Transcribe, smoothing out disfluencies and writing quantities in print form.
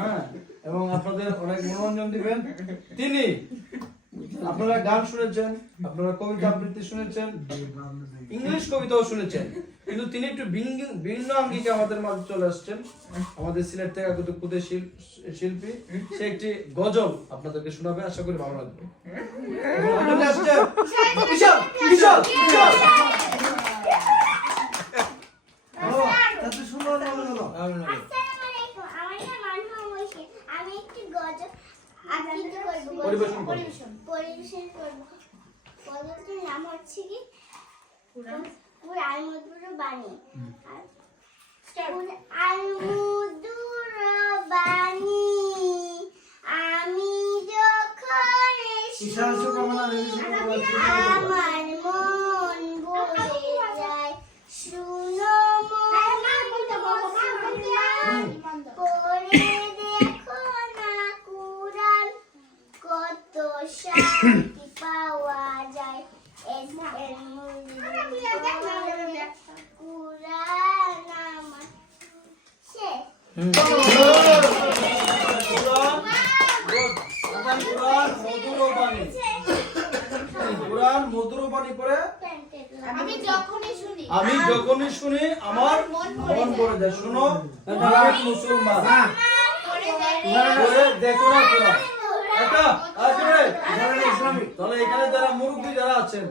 হ্যাঁ, এবং আপনাদের অনেক মনোরঞ্জন দিবেন তিনি। আপনারা গান শুনেছেন, আপনারা কবিতা আবৃত্তি শুনেছেন, ইংলিশ কবিতাও শুনেছেন, কিন্তু তিনি একটু ভিন্ন আঙ্গিকে আমাদের মাঝে চলে আসছেন। আমাদের সিলেট থেকে আগত ক্ষুদে শিল্পী, সে একটি গজল আপনাদেরকে শোনাবে, আশা করি ভালো লাগবে। বিশাল বিশাল বিশাল পরিবেশন করব। গজলটির নাম হচ্ছে কি কুরআন মধুর বাণী। কুরআন মধুর বাণী আমি যখন আমার মন ভরে যায়, শুনো পড়ে দেখো না কুরআন, কত শান্তি পাওয়া যায়। কুরআন আমার শেষ। কুরআন মধুর বাণী পড়ে আমি যখনই শুনি আমার মন ভরে যায়। শোনো মুসলমান, দেখো না কুরআন। তাহলে এখানে যারা মুরব্বী যারা আছেন